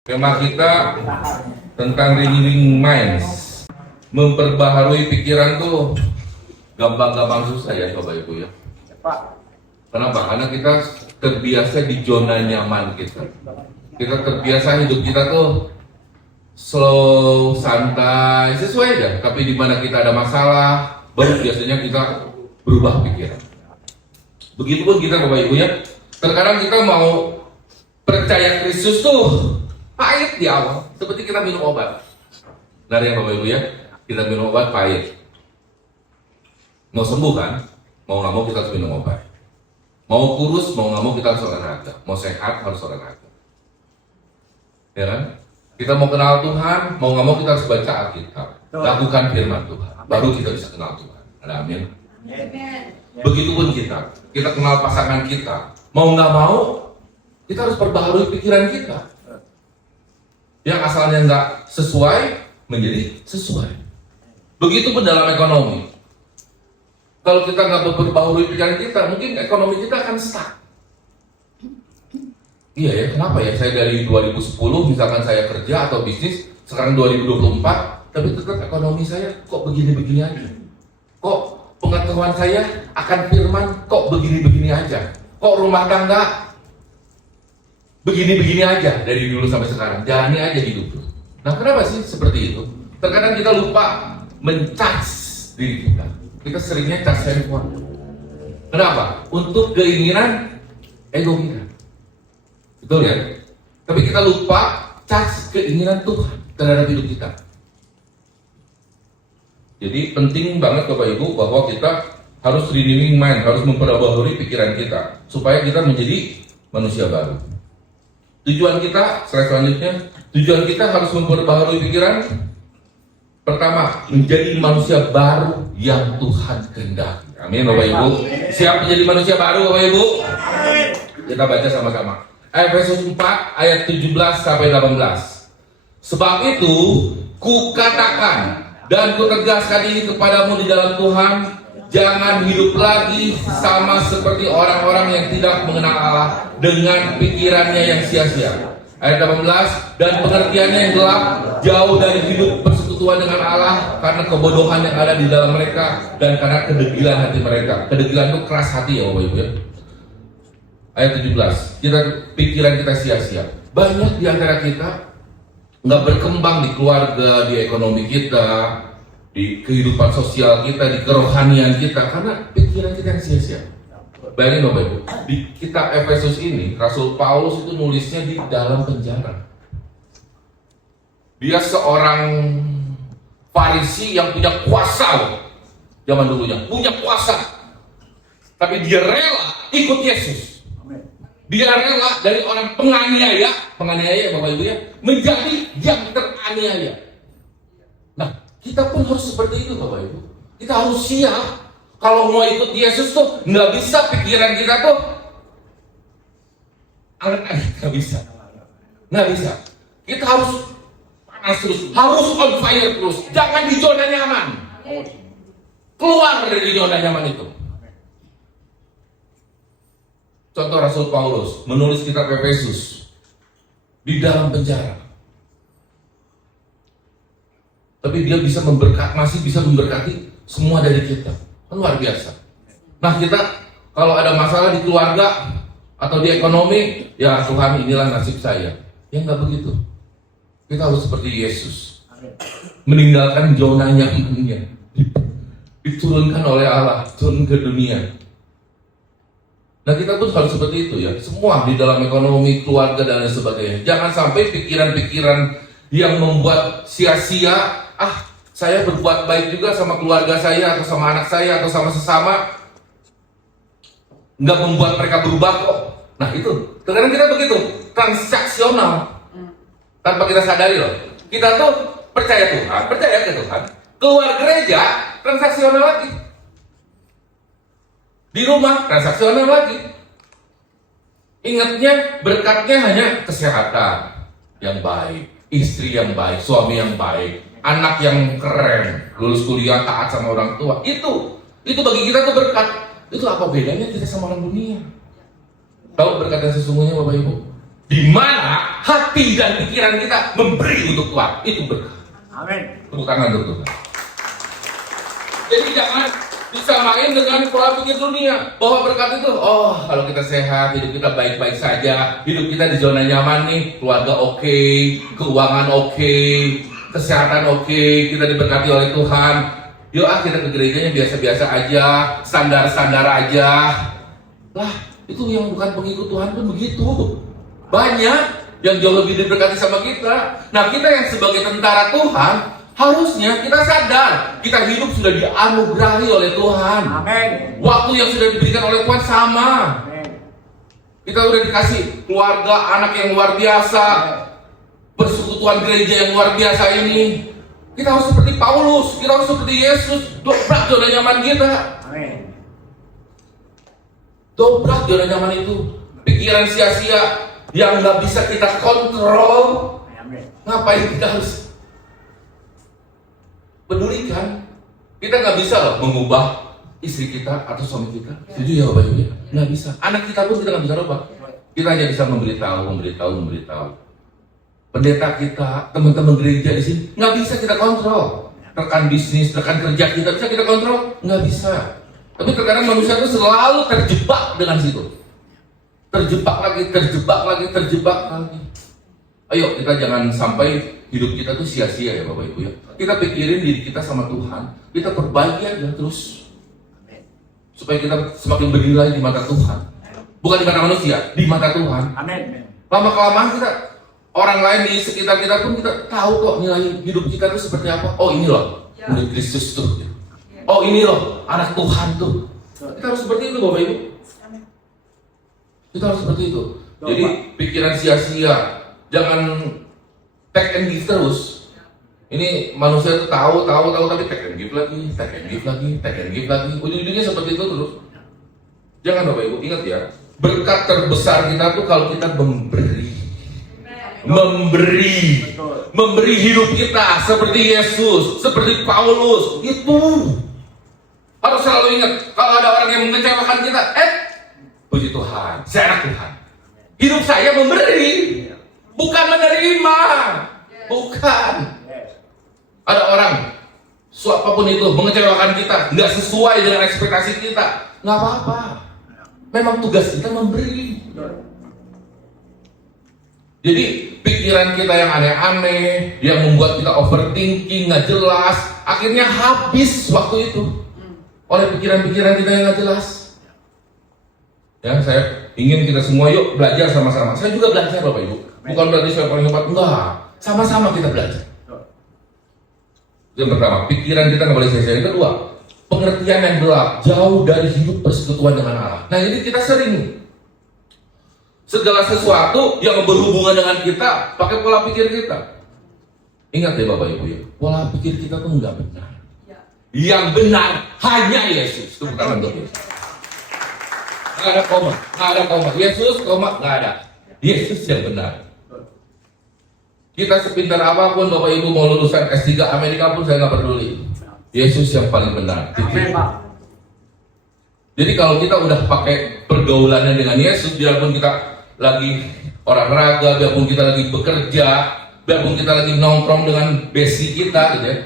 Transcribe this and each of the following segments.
Tema kita tentang renewing minds, memperbaharui pikiran tuh gampang-gampang susah ya Bapak Ibu ya. Kenapa? Karena kita terbiasa di zona nyaman kita. Kita terbiasa hidup kita tuh slow, santai, sesuai aja. Tapi di mana kita ada masalah, baru biasanya kita berubah pikiran. Begitupun kita Bapak Ibu ya. Terkadang kita mau percaya Kristus tuh pahit di awal, seperti kita minum obat. Benar ya Bapak Ibu ya, kita minum obat pahit. Mau sembuh kan? Mau nggak mau kita harus minum obat. Mau kurus, mau nggak mau kita harus olahraga. Mau sehat harus olahraga. Ya kan? Kita mau kenal Tuhan, mau nggak mau kita harus baca Alkitab. Lakukan firman Tuhan, baru kita bisa kenal Tuhan. Ada amin. Begitupun kita kenal pasangan kita. Mau nggak mau, kita harus perbaharui pikiran kita. Yang asalnya nggak sesuai menjadi sesuai. Begitupun dalam ekonomi. Kalau kita nggak memperbaharui pikiran kita, mungkin ekonomi kita akan stuck. Iya ya, kenapa ya? Saya dari 2010 misalkan saya kerja atau bisnis, sekarang 2024, tapi tetap ekonomi saya kok begini-begini aja. Kok pengetahuan saya akan firman kok begini-begini aja. Kok rumah tangga begini-begini aja dari dulu sampai sekarang, jalani aja hidup tuh. Nah kenapa sih seperti itu? Terkadang kita lupa men-charge diri kita. Kita seringnya charge handphone. Kenapa? Untuk keinginan ego kita. Betul ya? Tapi kita lupa charge keinginan Tuhan terhadap hidup kita. Jadi penting banget Bapak Ibu bahwa kita harus renewing mind, harus memperbaharui pikiran kita supaya kita menjadi manusia baru. Tujuan kita, slide selanjutnya, tujuan kita harus memperbaharui pikiran. Pertama, menjadi manusia baru yang Tuhan kehendaki. Amin Bapak Ibu. Siap menjadi manusia baru Bapak Ibu? Kita baca sama-sama. Efesus 4 ayat 17 sampai 18. Sebab itu, kukatakan dan kutegaskan ini kepadamu di dalam Tuhan, jangan hidup lagi sama seperti orang-orang yang tidak mengenal Allah dengan pikirannya yang sia-sia. Ayat 18, dan pengertiannya yang gelap, jauh dari hidup persekutuan dengan Allah karena kebodohan yang ada di dalam mereka dan karena kedegilan hati mereka. Kedegilan itu keras hati ya Bapak Ibu ya. Ayat 17, pikiran kita sia-sia. Banyak di antara kita nggak berkembang di keluarga, di ekonomi kita, di kehidupan sosial kita, di kerohanian kita, karena pikiran kita yang sia-sia. Bayangin Bapak Ibu, di kitab Efesus ini, Rasul Paulus itu nulisnya di dalam penjara. Dia seorang Farisi yang punya kuasa, zaman dulunya, punya kuasa. Tapi dia rela ikut Yesus. Dia rela dari orang penganiaya Bapak Ibu ya, menjadi yang teraniaya. Nah, kita pun harus seperti itu Bapak Ibu. Kita harus siap. Kalau mau ikut Yesus tuh nggak bisa pikiran kita tuh nggak bisa. Kita harus panas terus, harus on fire terus. Jangan di zona nyaman. Keluar dari zona nyaman itu. Contoh Rasul Paulus menulis kitab Efesus di dalam penjara. Tapi dia bisa masih bisa memberkati semua dari kita. Luar biasa. Nah kita kalau ada masalah di keluarga atau di ekonomi, ya Tuhan inilah nasib saya. Ya nggak begitu. Kita harus seperti Yesus, meninggalkan zona nyamannya, diturunkan oleh Allah, turun ke dunia. Nah kita pun harus seperti itu ya. Semua di dalam ekonomi, keluarga dan lain sebagainya. Jangan sampai pikiran-pikiran yang membuat sia-sia, saya berbuat baik juga sama keluarga saya atau sama anak saya atau sama sesama, nggak membuat mereka berubah kok. Nah itu, terkadang kita begitu, transaksional, tanpa kita sadari loh. Kita tuh percaya ke Tuhan, keluar gereja, transaksional lagi. Di rumah, transaksional lagi. Ingatnya berkatnya hanya kesehatan yang baik, istri yang baik, suami yang baik, anak yang keren, lulus kuliah, taat sama orang tua. Itu bagi kita tuh berkat. Itu apa bedanya kita sama orang dunia? Tahu berkat yang sesungguhnya Bapak Ibu? di mana hati dan pikiran kita memberi untuk Tuhan. Itu berkah. Amin. Tepuk tangan untuk Tuhan. Jadi jangan disamain dengan pola pikir dunia bahwa berkat itu, oh kalau kita sehat, hidup kita baik-baik saja, hidup kita di zona nyaman nih, keluarga oke, keuangan oke, kesehatan oke, kita diberkati oleh Tuhan. Yuk kita ke gerejanya biasa-biasa aja, standar-standar aja. Lah, itu yang bukan pengikut Tuhan pun begitu. Banyak yang jauh lebih diberkati sama kita. Nah, kita yang sebagai tentara Tuhan, harusnya kita sadar kita hidup sudah dianugerahi oleh Tuhan. Amin. Waktu yang sudah diberikan oleh Tuhan sama. Amin. Kita udah dikasih keluarga, anak yang luar biasa, persekutuan gereja yang luar biasa ini. Kita harus seperti Paulus, kita harus seperti Yesus, dobrak zona nyaman kita. Amin. Dobrak zona nyaman itu. Pikiran sia-sia yang nggak bisa kita kontrol. Amin. Ngapain kita harus pedulikan? Kita nggak bisa loh mengubah istri kita atau suami kita. Setuju ya Bapak Ibu? Nggak bisa. Anak kita pun kita nggak bisa ubah. Kita hanya bisa memberitahu. Pendeta kita, teman-teman gereja di sini nggak bisa kita kontrol. Rekan bisnis, rekan kerja kita bisa kita kontrol? Nggak bisa. Tapi terkadang manusia itu selalu terjebak dengan situ. Terjebak lagi. Ayo kita jangan sampai hidup kita tuh sia-sia ya Bapak Ibu ya. Kita pikirin diri kita sama Tuhan, kita perbaiki aja terus. Supaya kita semakin bernilai di mata Tuhan. Bukan di mata manusia, di mata Tuhan. Amin. Lama-kelamaan kita, orang lain di sekitar kita pun kita tahu kok nilai hidup kita itu seperti apa. Oh ini loh, murid Kristus tuh. Oh ini loh, anak Tuhan tuh. Kita harus seperti itu Bapak Ibu. Kita harus seperti itu. Jadi pikiran sia-sia, jangan take and give terus. Ini manusia itu tahu tapi take and give lagi. Ujung-ujungnya seperti itu terus. Jangan Bapak Ibu, ingat ya, berkat terbesar kita tuh kalau kita memberi hidup kita seperti Yesus, seperti Paulus. Itu harus selalu ingat. Kalau ada orang yang mengecewakan kita, puji Tuhan, saya anak Tuhan. Hidup saya memberi, bukan menerima. Bukan. Ada orang, siapapun itu mengecewakan kita, nggak sesuai dengan ekspektasi kita, nggak apa-apa. Memang tugas kita memberi. Jadi pikiran kita yang aneh-aneh, yang membuat kita overthinking, nggak jelas, akhirnya habis waktu itu oleh pikiran-pikiran kita yang nggak jelas. Ya, saya ingin kita semua yuk belajar sama-sama. Saya juga belajar Bapak Ibu. Bukan berarti saya paling hebat, enggak. Sama-sama kita belajar. Yang pertama, pikiran kita nggak boleh sia-sia. Yang kedua, pengertian yang gelap, jauh dari hidup persekutuan dengan Allah. Nah, jadi kita sering segala sesuatu yang berhubungan dengan kita pakai pola pikir kita. Ingat ya Bapak Ibu ya, pola pikir kita tuh nggak benar. Yang benar hanya Yesus. Tepuk tangan untuk Yesus. Nggak ada koma. Yesus koma nggak ada. Yesus yang benar. Kita sepintar apapun Bapak Ibu mau lulusan S3 Amerika pun saya nggak peduli. Yesus yang paling benar. Amin, Pak. Jadi kalau kita udah pakai pergaulannya dengan Yesus, biarpun kita lagi olahraga, biarpun kita lagi bekerja, biarpun kita lagi nongkrong dengan besi kita, gitu ya,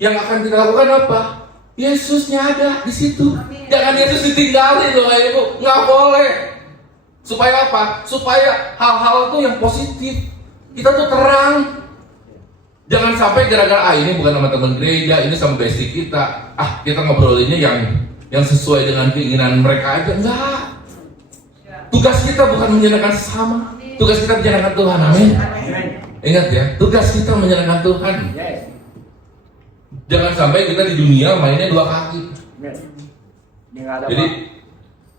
yang akan kita lakukan apa? Yesusnya ada di situ. Jangan Yesus ditinggalin loh Ibu, nggak boleh. Supaya apa? Supaya hal-hal itu yang positif. Kita tuh terang. Jangan sampai gara-gara ini bukan sama teman gereja, ini sama besti kita. Kita ngobrolinnya yang sesuai dengan keinginan mereka aja. Enggak. Tugas kita bukan menyenangkan sesama. Tugas kita menyenangkan Tuhan. Amin. Ingat ya, tugas kita menyenangkan Tuhan. Jangan sampai kita di dunia mainnya dua kaki. Jadi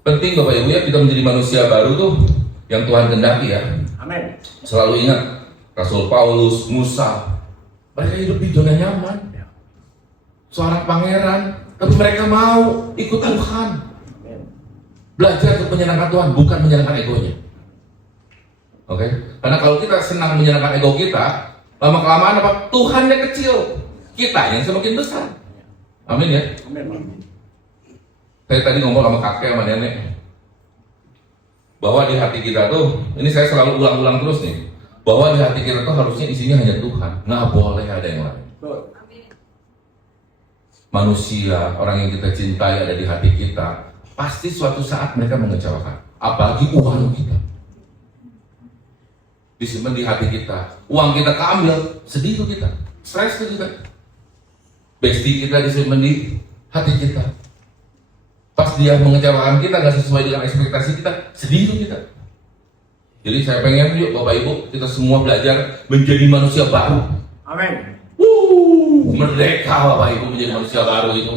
penting Bapak Ibu ya, kita menjadi manusia baru tuh yang Tuhan kehendaki ya. Amin. Selalu ingat Rasul Paulus, Musa, mereka hidup di zona nyaman, seorang pangeran, tapi mereka mau ikut Tuhan, belajar untuk menyenangkan Tuhan, bukan menyenangkan egonya. Oke? Karena kalau kita senang menyenangkan ego kita, lama kelamaan apa? Tuhannya kecil, kita yang semakin besar. Amin ya. Amin. Saya tadi ngomong sama kakek sama nenek. bahwa di hati kita tuh, ini saya selalu ulang-ulang terus nih, bahwa di hati kita tuh harusnya isinya hanya Tuhan, nggak boleh ada yang lain. Manusia, orang yang kita cintai ada di hati kita, pasti suatu saat mereka mengecewakan, apalagi uang kita disimpan di hati kita, uang kita keambil, sedih tuh kita, stres tuh kita, bestie kita disimpan di hati kita. Pas dia mengecewakan kita, gak sesuai dengan ekspektasi kita, sedih itu kita. Jadi saya pengen yuk Bapak Ibu, kita semua belajar menjadi manusia baru. Amin. Merdeka Bapak Ibu menjadi manusia baru itu.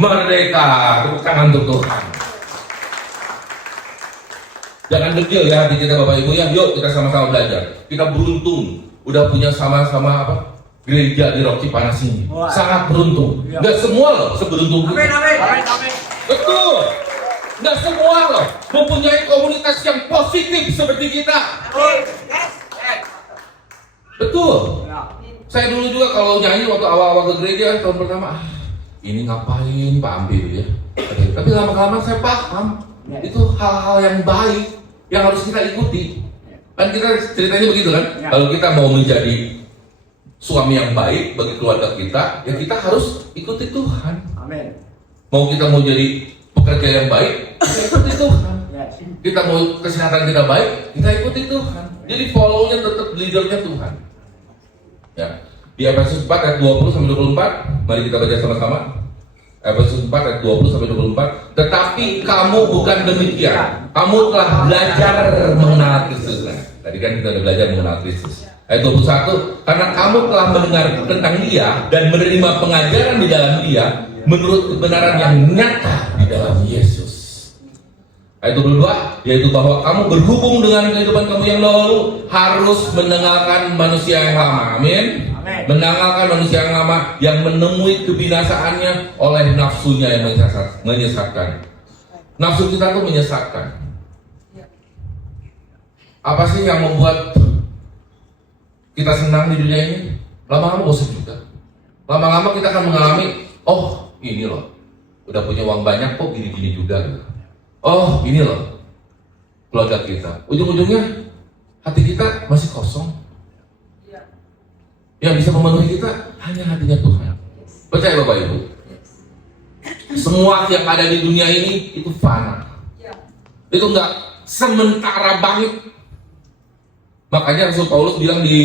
Merdeka, tepuk tangan untuk Tuhan. Jangan kecil ya hati kita Bapak Ibu ya, yuk kita sama-sama belajar. Kita beruntung, udah punya sama-sama gereja di Rock Cipanas ini. Sangat beruntung. Gak semua loh seberuntung kita. Amin. Betul, nggak semua loh mempunyai komunitas yang positif seperti kita. Betul. Saya dulu juga kalau nyanyi waktu awal-awal ke gereja tahun pertama, ini ngapain Pak Ambil ya? Tapi lama-lama saya paham itu hal-hal yang baik yang harus kita ikuti. Kan kita ceritanya begitu kan? Kalau kita mau menjadi suami yang baik bagi keluarga kita, ya kita harus ikuti Tuhan. Amin. Mau kita mau jadi pekerja yang baik, kita ikuti Tuhan. Kita mau kesehatan kita baik, kita ikuti Tuhan. Jadi follow-nya tetap leader-nya Tuhan. Ya. Di Efesus 4 ayat 20 sampai 24, mari kita baca sama-sama. Efesus 4 ayat 20 sampai 24. Tetapi kamu bukan demikian. Kamu telah belajar mengenal Kristus. Nah, tadi kan kita sudah belajar mengenal Kristus. Ayat 21, karena kamu telah mendengar tentang Dia dan menerima pengajaran di dalam Dia menurut kebenaran yang nyata di dalam Yesus. Ayat 22, yaitu bahwa kamu berhubung dengan kehidupan kamu yang lalu harus mendengarkan manusia yang lama. Amin. Mendengarkan manusia yang lama yang menemui kebinasaannya oleh nafsunya yang menyesatkan. Nafsu kita tuh menyesatkan. Apa sih yang membuat kita senang di dunia ini? Lama-lama bosan juga. Lama-lama kita akan mengalami, oh ini loh, udah punya uang banyak kok gini-gini juga gitu. Oh ini loh, keluarga kita. Ujung-ujungnya hati kita masih kosong. Yang bisa memenuhi kita hanya hatinya Tuhan. Percaya Bapak Ibu? Semua yang ada di dunia ini itu fana. Itu enggak sementara banget. Makanya Rasul Paulus bilang di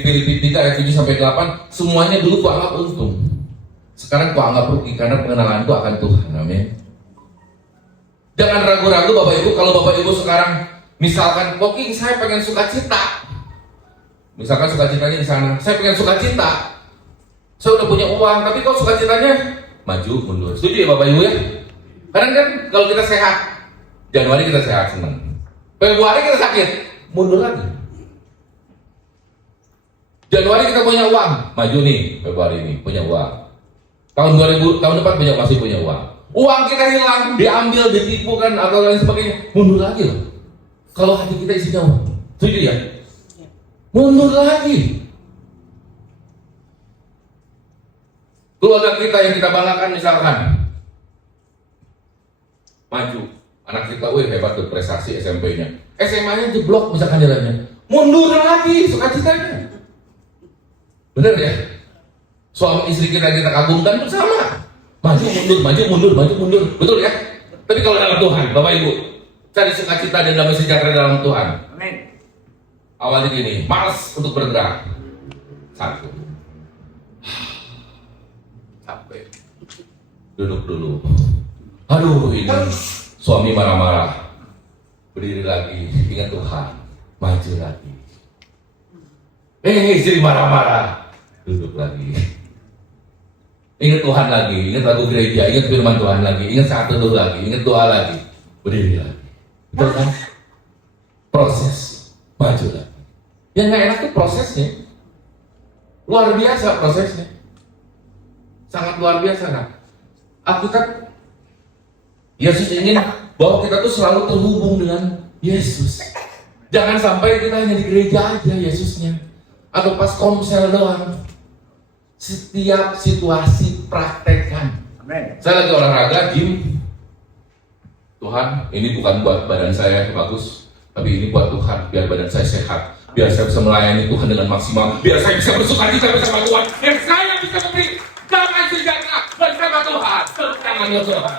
Filipi 3 ayat 7 sampai 8, semuanya dulu kuanggap untung. Sekarang kuanggap rugi karena pengenalanku akan Tuhan. Amin. Jangan ragu-ragu Bapak Ibu, kalau Bapak Ibu sekarang misalkan, oke saya pengen sukacita. Misalkan sukacitanya di sana, saya pengen sukacita. Saya udah punya uang, tapi kok sukacitanya maju mundur. Setuju ya Bapak Ibu ya? Karena kan kalau kita sehat, Januari kita sehat senang. Februari kita sakit, mundur lagi. Januari kita punya uang, maju nih Februari ini punya uang. Tahun 2000 tahun depan masih punya uang. Uang kita hilang, diambil, ditipu kan atau lain sebagainya, mundur lagi loh. Kalau hati kita isinya uang, setuju ya? Mundur lagi. Keluarga kita yang kita banggakan misalkan maju, anak kita, wih hebat tuh prestasi SMP-nya, SMA-nya jeblok misalkan jalannya, mundur lagi sukacitanya. Bener ya? Suami istri kita kagumkan bersama, maju mundur, betul ya? Tapi kalau dalam Tuhan, Bapak Ibu, cari sukacita dan damai sejahtera dalam Tuhan. Amin. Awalnya gini, malas untuk bergerak. Satu, capek, duduk dulu. Aduh ini suami marah-marah, berdiri lagi, ingat Tuhan, maju lagi. Istri marah-marah, duduk lagi. Ingat Tuhan lagi, ingat lagu gereja, ingat firman Tuhan lagi, ingat saat teduh lagi, ingat doa lagi, berdiri lagi. Betul kan? Proses, maju lagi. Yang nggak enak tuh prosesnya, luar biasa prosesnya, sangat luar biasa kan? Alkitab, Yesus ingin bahwa kita tuh selalu terhubung dengan Yesus. Jangan sampai kita hanya di gereja aja Yesusnya, atau pas komsel doang. Setiap situasi praktekkan. Amin. Saya lagi olahraga, gym. Tuhan, ini bukan buat badan saya bagus, Tapi ini buat Tuhan, biar badan saya sehat, biar saya bisa melayani Tuhan dengan maksimal, biar saya bisa bersukacita bersama Tuhan, biar saya bisa memberi damai sejahtera bersama Tuhan. Tangannya Tuhan.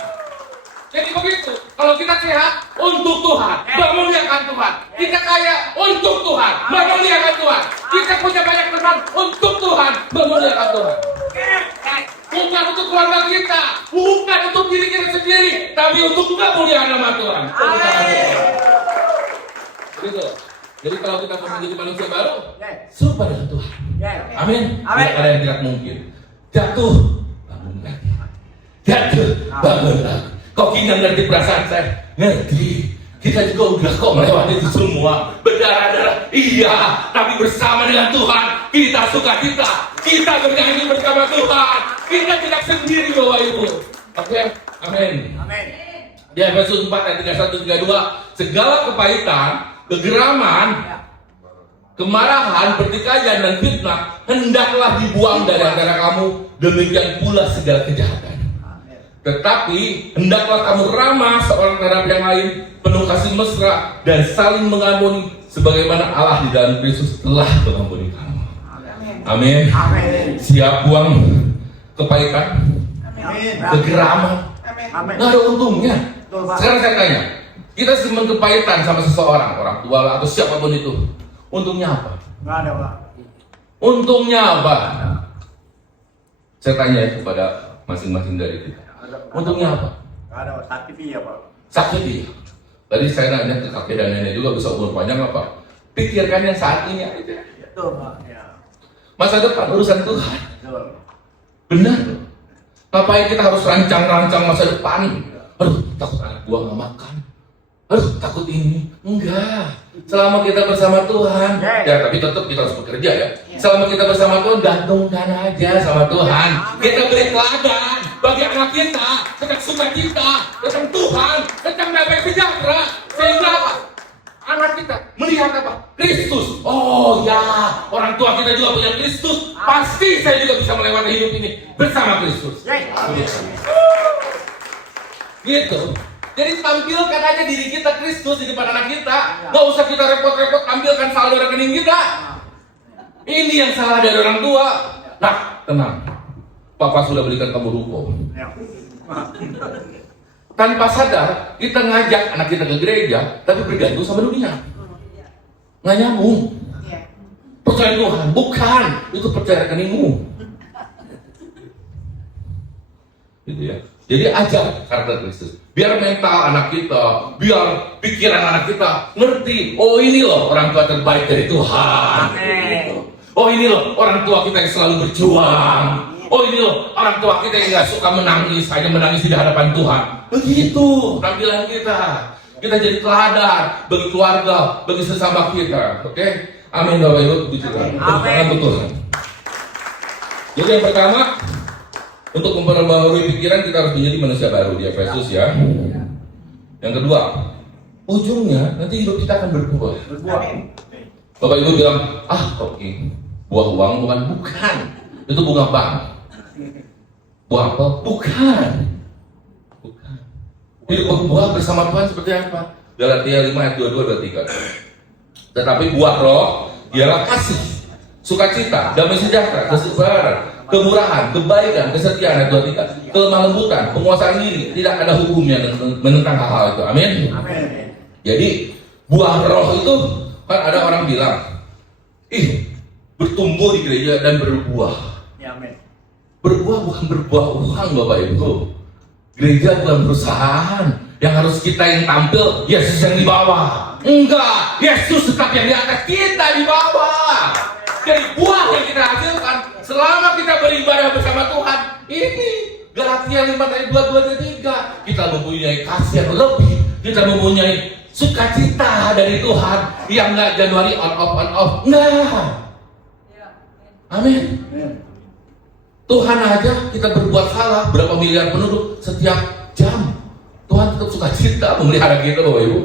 Jadi begitu, kalau kita sehat untuk Tuhan, memuliakan Tuhan. Kita kaya untuk Tuhan, memuliakan Tuhan. Kita punya banyak teman untuk Tuhan, memuliakan Tuhan. Bukan untuk keluarga kita, bukan untuk diri kita sendiri, tapi untuk kemuliaan nama Tuhan. Begitu. Jadi kalau kita mau menjadi manusia baru, serupa dengan Tuhan. Amin. Tidak ada yang tidak mungkin. Jatuh, bangun lagi. Jatuh, bangun lagi. Kok King ngerti perasaan saya? Ngerti. Kita juga udah kok melewati itu semua. Berdarah-darah, iya. Tapi bersama dengan Tuhan, kita sukacita. Kita bernyanyi bersama Tuhan. Kita tidak sendiri, Bapak Ibu. Oke, amin. Di Efesus 4 ayat 31-32, segala kepahitan, kegeraman, kemarahan, pertikaian, dan fitnah hendaklah dibuang dari antara kamu. Demikian pula segala kejahatan. Tetapi hendaklah kamu ramah seorang terhadap yang lain, penuh kasih mesra dan saling mengampuni, sebagaimana Allah di dalam Kristus telah mengampuni kamu. Amin. Siap buang kepahitan, kegeraman, nggak ada untungnya. Sekarang saya tanya, kita simpan kepahitan sama seseorang, orang tua lah, atau siapapun itu, untungnya apa? Nggak ada, Pak. Untungnya apa? Saya tanya ya kepada masing-masing dari kita. Untungnya apa? Nggak ada, Pak. Sakit iya, Pak. Sakit iya. Tadi saya nanya ke kakek dan nenek juga, bisa umur panjang apa? Pikirkan yang saat ini aja. Betul, Pak. Ya. Masa depan urusan Tuhan. Betul. Benar. Ngapain kita harus rancang-rancang masa depan? Aduh, takut anak gua nggak makan. Aduh, takut ini. Enggak. Selama kita bersama Tuhan, ya tapi tetap kita harus bekerja ya. Selama kita bersama Tuhan, gantungkan aja sama Tuhan. Kita beri teladan bagi anak kita tentang sukacita, tentang Tuhan, tentang damai sejahtera. Sehingga apa? Anak kita melihat apa? Kristus. Oh ya, orang tua kita juga punya Kristus. Pasti saya juga bisa melewati hidup ini bersama Kristus. Gitu. Jadi tampilkan aja diri kita Kristus di depan anak kita. Gak usah kita repot-repot tampilkan saldo rekening kita. Ini yang salah dari orang tua. Nah, tenang. Papa sudah belikan kamu ruko. Tanpa sadar, kita ngajak anak kita ke gereja, tapi bergantung sama dunia. Nggak nyambung. Percaya Tuhan, bukan. Itu percaya rekeningmu. Gitu ya. Jadi ajak karakter Kristus. Biar mental anak kita, biar pikiran anak kita ngerti. Oh ini loh orang tua terbaik dari Tuhan. Oh ini loh orang tua kita yang selalu berjuang. Oh ini loh orang tua kita yang gak suka menangis, hanya menangis di hadapan Tuhan. Begitu tampilan kita. Kita jadi teladan bagi keluarga, bagi sesama kita. Oke? Amin Bapak Ibu, puji Tuhan. Betul. Jadi yang pertama, untuk memperbarui pikiran kita harus menjadi manusia baru di Efesus ya. Yang kedua, ujungnya nanti hidup kita akan berbuah. Bapak Ibu bilang, oke, buah uang bukan. Itu bunga bank. Buah apa? Bukan. Hidup berbuah bersama Tuhan seperti apa? Galatia 5 ayat 22-23. Tetapi buah roh ialah kasih, sukacita, damai sejahtera, kesabaran, kemurahan, kebaikan, kesetiaan, ayat 23, kelemah lembutan, penguasaan diri, tidak ada hukum yang menentang hal-hal itu. Amin. Jadi buah roh itu kan ada orang bilang, bertumbuh di gereja dan berbuah. Berbuah bukan berbuah uang Bapak Ibu. Gereja bukan perusahaan yang harus kita yang tampil, Yesus yang di bawah. Enggak, Yesus tetap yang di atas, kita di bawah. Dari buah yang kita hasilkan selama kita beribadah bersama Tuhan, ini Galatia 5 ayat 22-23, kita mempunyai kasih yang lebih, kita mempunyai sukacita dari Tuhan yang nggak Januari on off, nah. Amin. Tuhan aja kita berbuat salah berapa miliar penduduk setiap jam, Tuhan tetap sukacita memelihara kita Bapak Ibu.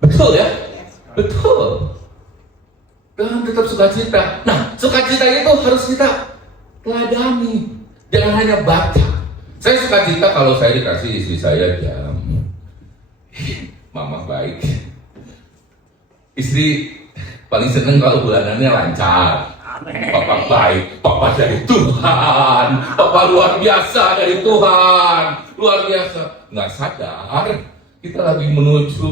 Betul ya? Betul. Dan tetap sukacita. Nah, sukacita itu harus kita teladani. Jangan hanya baca. Saya sukacita kalau saya dikasih istri saya jam. Mama baik. Istri paling seneng kalau bulanannya lancar. Amin. Papa baik, papa dari Tuhan, papa luar biasa dari Tuhan, luar biasa. Nggak sadar kita lagi menuju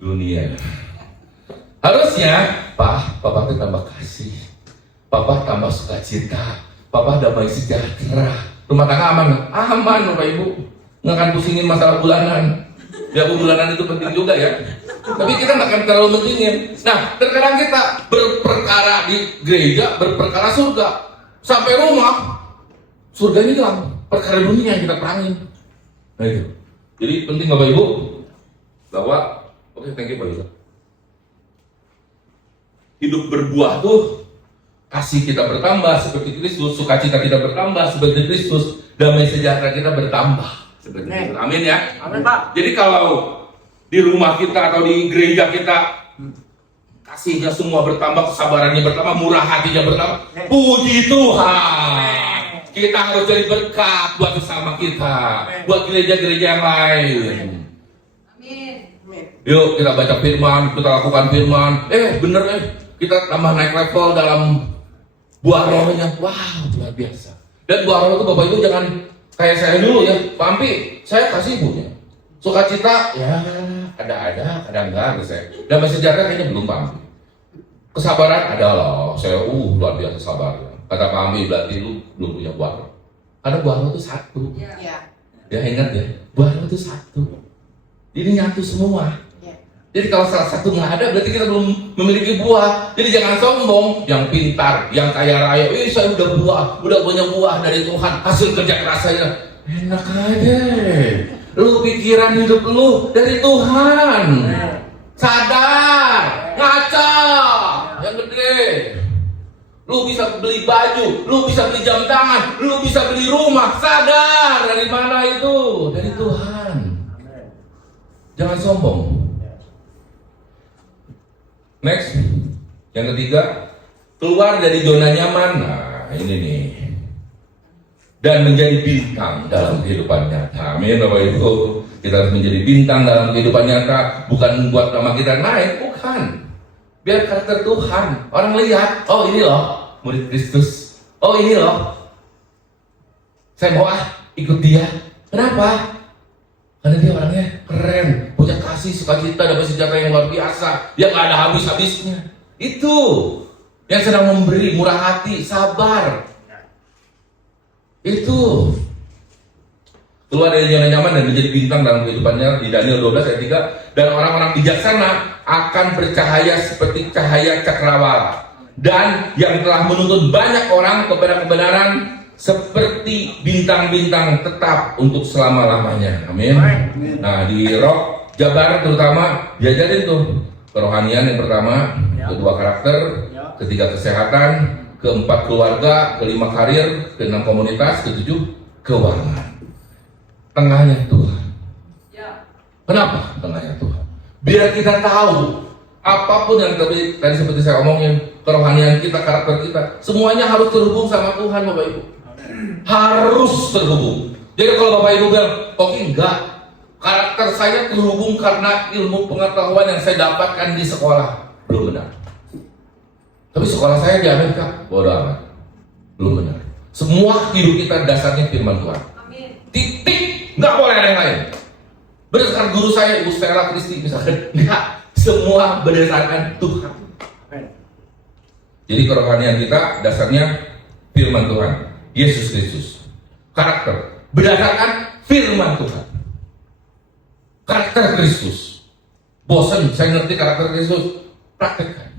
dunia. Harusnya, papa tuh tambah kasih, papa tambah sukacita, papa damai sejahtera. Rumah tangga aman nggak? Aman, Bapak Ibu. Nggak akan pusingin masalah bulanan. Ya, bulanan itu penting juga ya. Tapi kita nggak akan terlalu mentingin. Nah, terkadang kita berperkara di gereja, berperkara surga. Sampai rumah, surganya hilang. Perkara dunia yang kita perangin. Nah itu. Jadi penting Bapak Ibu, bahwa, oke, thank you Pak Ibu. Hidup berbuah tuh, kasih kita bertambah seperti Kristus, sukacita kita bertambah seperti Kristus, damai sejahtera kita bertambah seperti Kristus. Amin ya. Amin, Pak. Jadi kalau di rumah kita atau di gereja kita kasihnya semua bertambah, kesabarannya bertambah, murah hatinya bertambah, puji Tuhan. Kita harus jadi berkat buat sesama kita, buat gereja-gereja yang lain. Amin. Yuk kita baca firman, kita lakukan firman. Bener kita tambah naik level dalam buah rohnya. Wow, luar biasa. Dan buah roh itu Bapak Ibu jangan kayak saya dulu ya, Pak Ampi, saya kasih ibunya. Sukacita, ya ada, kadang enggak saya. Damai sejahtera kayaknya belum Pak Ampi. Kesabaran ada loh, saya luar biasa sabar. Kata Pak Ampi, berarti lu belum punya buah roh. Karena buah roh itu satu. Ya. Ya ingat ya, buah roh itu satu. Jadi nyatu semua. Jadi kalau salah satu nggak ada, berarti kita belum memiliki buah. Jadi jangan sombong, yang pintar, yang kaya raya. Saya udah punya buah dari Tuhan, hasil kerja keras saya. Enak aja. Lu pikiran hidup lu dari Tuhan. Sadar, ngaca, yang gede. Lu bisa beli baju, lu bisa beli jam tangan, lu bisa beli rumah. Sadar dari mana itu? Dari Tuhan. Jangan sombong. Next, yang ketiga, keluar dari zona nyaman. Nah, ini nih. Dan menjadi bintang dalam kehidupan nyata. Amin, Bapak Ibu. Kita harus menjadi bintang dalam kehidupan nyata, bukan buat nama kita naik, bukan. Biar karakter Tuhan, orang lihat, oh ini loh, murid Kristus. Oh ini loh, saya mau ikut dia. Kenapa? Karena dia orangnya keren, punya kasih, sukacita, damai sejahtera yang luar biasa, yang gak ada habis-habisnya. Itu yang sedang memberi, murah hati, sabar. Itu keluar dari zona nyaman dan menjadi bintang dalam kehidupannya. Di Daniel 12 ayat 3, dan orang-orang bijaksana akan bercahaya seperti cahaya cakrawala, dan yang telah menuntun banyak orang kepada kebenaran seperti bintang-bintang tetap untuk selama-lamanya. Amin. Nah, di Rock Jabar terutama diajarin tuh kerohanian yang pertama, kedua karakter, ketiga kesehatan, keempat keluarga, kelima karir, keenam komunitas, ketujuh keuangan. Tengahnya Tuhan. Kenapa tengahnya Tuhan? Biar kita tahu apapun yang tadi seperti saya omongin, kerohanian kita, karakter kita, semuanya harus terhubung sama Tuhan, Bapak Ibu. Harus terhubung. Jadi kalau Bapak Ibu bilang, oke enggak, karakter saya terhubung karena ilmu pengetahuan yang saya dapatkan di sekolah, belum benar. Tapi sekolah saya di Amerika, bodoh amat, belum benar. Semua hidup kita dasarnya firman Tuhan. Amin. Titik, nggak boleh ada yang lain. Berdasarkan guru saya, Ibu Stella Kristi misalkan, enggak, semua berdasarkan Tuhan. Jadi kerohanian kita dasarnya firman Tuhan, Yesus Kristus. Karakter berdasarkan firman Tuhan. Karakter Kristus. Bosan, saya ngerti karakter Kristus, praktekkan.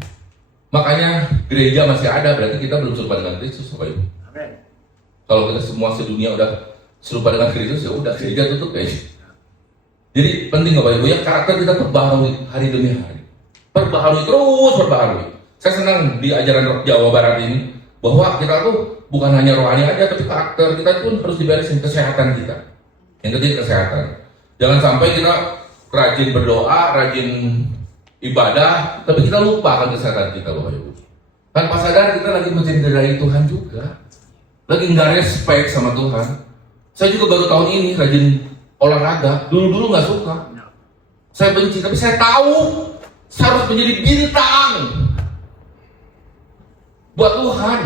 Makanya gereja masih ada, berarti kita belum serupa dengan Kristus, Bapak Ibu. Kalau kita semua sedunia udah serupa dengan Kristus, ya udah gereja tutup guys. Jadi penting Bapak Ibu ya, karakter kita perbaharui hari demi hari. Perbaharui terus, perbaharui. Saya senang di ajaran Jawa Barat ini bahwa kita tuh bukan hanya rohani aja, tapi karakter kita pun harus diberesin, kesehatan kita. Yang ketiga kesehatan. Jangan sampai kita rajin berdoa, rajin ibadah, tapi kita lupa akan kesehatan kita, Bapak Ibu. Tanpa sadar kita lagi mencintai Tuhan juga, lagi nggak respect sama Tuhan. Saya juga baru tahun ini rajin olahraga. Dulu nggak suka. Saya benci, tapi saya tahu Saya harus menjadi bintang buat Tuhan.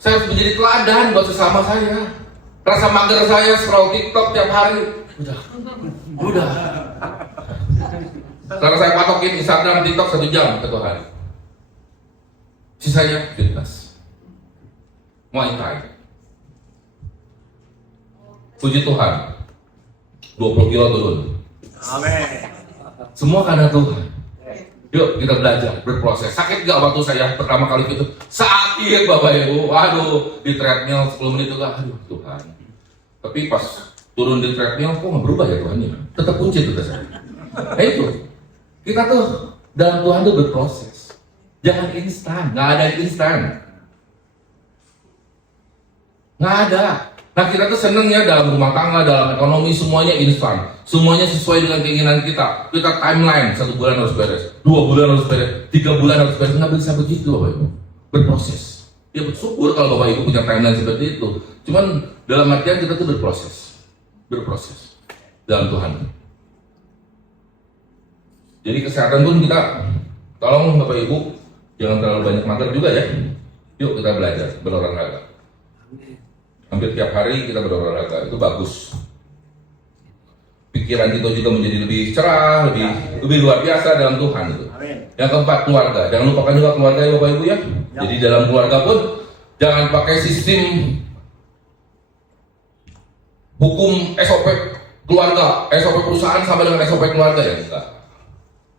Saya harus menjadi teladan buat sesama saya. Rasa mager saya scroll TikTok tiap hari. Udah. Sekarang saya patokin Instagram, TikTok 1 jam satu hari. Sisanya fitness, Muay Thai. Puji Tuhan, 20 kilo turun. Amin. Semua karena Tuhan. Yuk kita belajar, berproses. Sakit gak waktu saya pertama kali itu? Sakit Bapak Ibu. Waduh, di treadmill 10 menit juga. Aduh Tuhan. Tapi pas turun di treadmill, kok gak berubah ya Tuhan? Tetap kunci tuh saya. Nah itu, kita tuh dalam Tuhan tuh berproses. Jangan instan, gak ada instan. Gak ada. Nah kita tuh seneng ya dalam rumah tangga, dalam ekonomi semuanya instan. Semuanya sesuai dengan keinginan kita. Kita timeline, 1 bulan harus beres, 2 bulan harus beres, 3 bulan harus beres. Nggak bisa begitu Bapak Ibu. Berproses. Ya bersyukur kalau Bapak Ibu punya timeline seperti itu. Cuman dalam artian kita tuh berproses. Berproses. Dalam Tuhan. Jadi kesehatan pun kita, tolong Bapak Ibu, jangan terlalu banyak mager juga ya. Yuk kita belajar, berolahraga. Hampir tiap hari kita berolahraga, itu bagus. Pikiran kita juga menjadi lebih cerah, lebih luar biasa dalam Tuhan itu. Amin. Yang keempat, keluarga. Jangan lupakan juga keluarga ya Bapak Ibu ya. Jadi dalam keluarga pun jangan pakai sistem hukum SOP keluarga, SOP perusahaan sama dengan SOP keluarga ya enggak.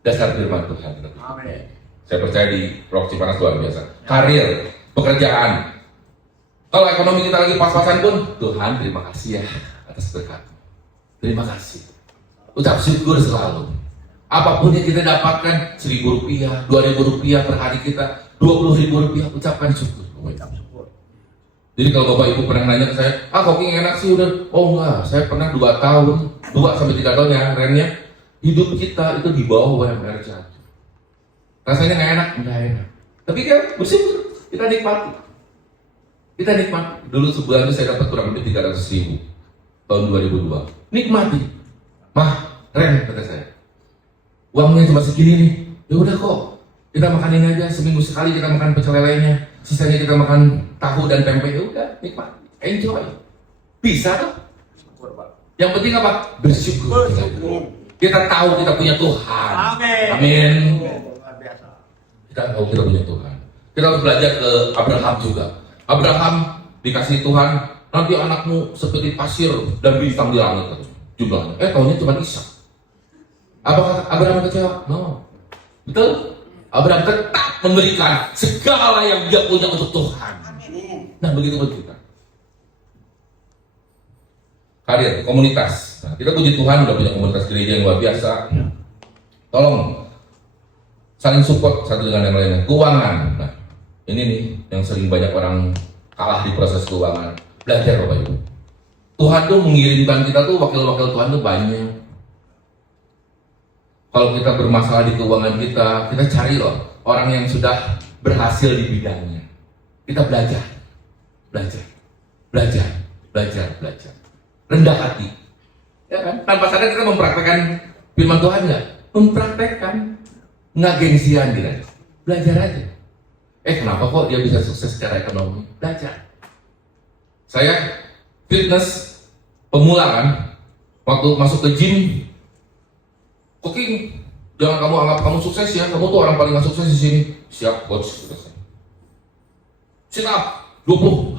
Dasar firman Tuhan. Amin. Saya percaya di Rock Cipanas luar biasa. Karir, pekerjaan. Kalau ekonomi kita lagi pas-pasan pun, Tuhan terima kasih ya atas berkat. Terima kasih. Ucap syukur selalu. Apapun yang kita dapatkan, 1.000 rupiah, 2.000 rupiah per hari kita, 20.000 rupiah, ucapkan syukur. Jadi kalau Bapak Ibu pernah nanya ke saya, koking enak sih udah. Oh enggak, saya pernah 2 tahun, 2 sampai 3 tahun ya rennya. Hidup kita itu di bawah UMR jatuh. Rasanya nggak enak, nggak enak. Tapi kan bersyukur, kita nikmati. Kita nikmati. Dulu sebulan itu saya dapat kurang lebih 300.000 tahun 2002. Nikmati. Mah, Ren kata saya. Uangnya cuma segini nih. Ya udah kok. Kita makan ini aja, seminggu sekali kita makan pecel lelenya. Sisanya kita makan tahu dan tempe. Ya udah, nikmati. Enjoy. Bisa tuh. Yang penting apa? Bersyukur. Kita tahu kita punya Tuhan. Amin. Amin. Luar biasa. Kita tahu kita punya Tuhan. Kita harus belajar ke Abraham juga. Abraham dikasih Tuhan, nanti anakmu seperti pasir dan bintang di langit jumlahnya. Tahunya cuma Ishak. Apa kata Abraham kecewa? No. Betul? Abraham tetap memberikan segala yang dia punya untuk Tuhan. Nah begitu pun kita. Karir, komunitas. Nah, kita puji Tuhan udah punya komunitas gereja yang luar biasa. Tolong saling support satu dengan yang lainnya. Keuangan. Nah, ini nih yang sering banyak orang kalah di proses keuangan. Belajar Bapak Ibu. Tuhan tuh mengirimkan kita tuh wakil-wakil Tuhan tuh banyak. Kalau kita bermasalah di keuangan kita cari loh orang yang sudah berhasil di bidangnya. Kita belajar. Rendah hati. Ya kan? Tanpa sadar kita mempraktekkan firman Tuhan nggak? Mempraktekkan. Nggak gengsian kita. Belajar aja. Kenapa kok dia bisa sukses secara ekonomi? Belajar. Saya fitness pemula kan, waktu masuk ke gym, cooking, jangan kamu anggap kamu sukses ya, kamu tuh orang paling gak sukses di sini. Siap coach. Sit up 20.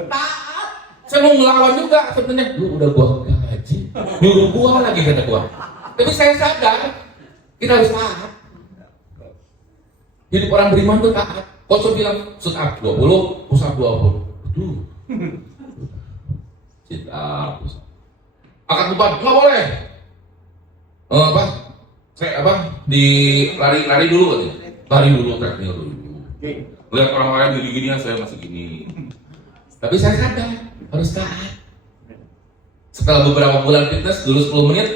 Taat. Saya mau ngelawan juga sebenarnya. Lu udah gua gaji, nyuruh gua lagi kata gua. Tapi saya sadar kita harus taat. Hidup orang beriman tuh taat. Coach bilang sit up 20, push up 20. Betul. Sit up, push up. Angkat beban nggak boleh. Di lari dulu katanya. Lari dulu, treadmill dulu. Lihat orang lain gini-ginian, saya masih gini. Tapi saya sadar harus taat. Setelah beberapa bulan fitness, dulu 10 menit,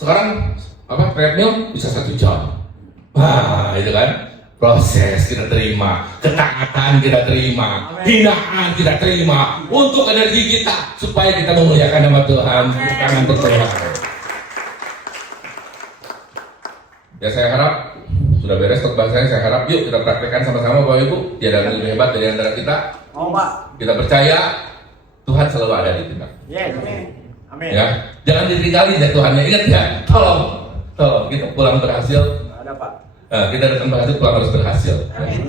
sekarang treadmill bisa 1 jam. Wah, itu kan proses kita terima, ketaatan kita terima, hinaan kita terima untuk energi kita supaya kita memuliakan nama Tuhan. Tangan berdoa. Ya saya harap sudah beres untuk bahasanya. Saya harap yuk kita praktekkan sama-sama Bapak Ibu. Tiada yang lebih hebat dari antara kita. Oh, Pak. Kita percaya Tuhan selalu ada di kita. Yes. Amin. Ya, jangan ditinggalin ya Tuhannya. Ingat ya, tolong kita pulang berhasil. Ada, Pak. Kita datang berhasil, pulang harus berhasil. Amin.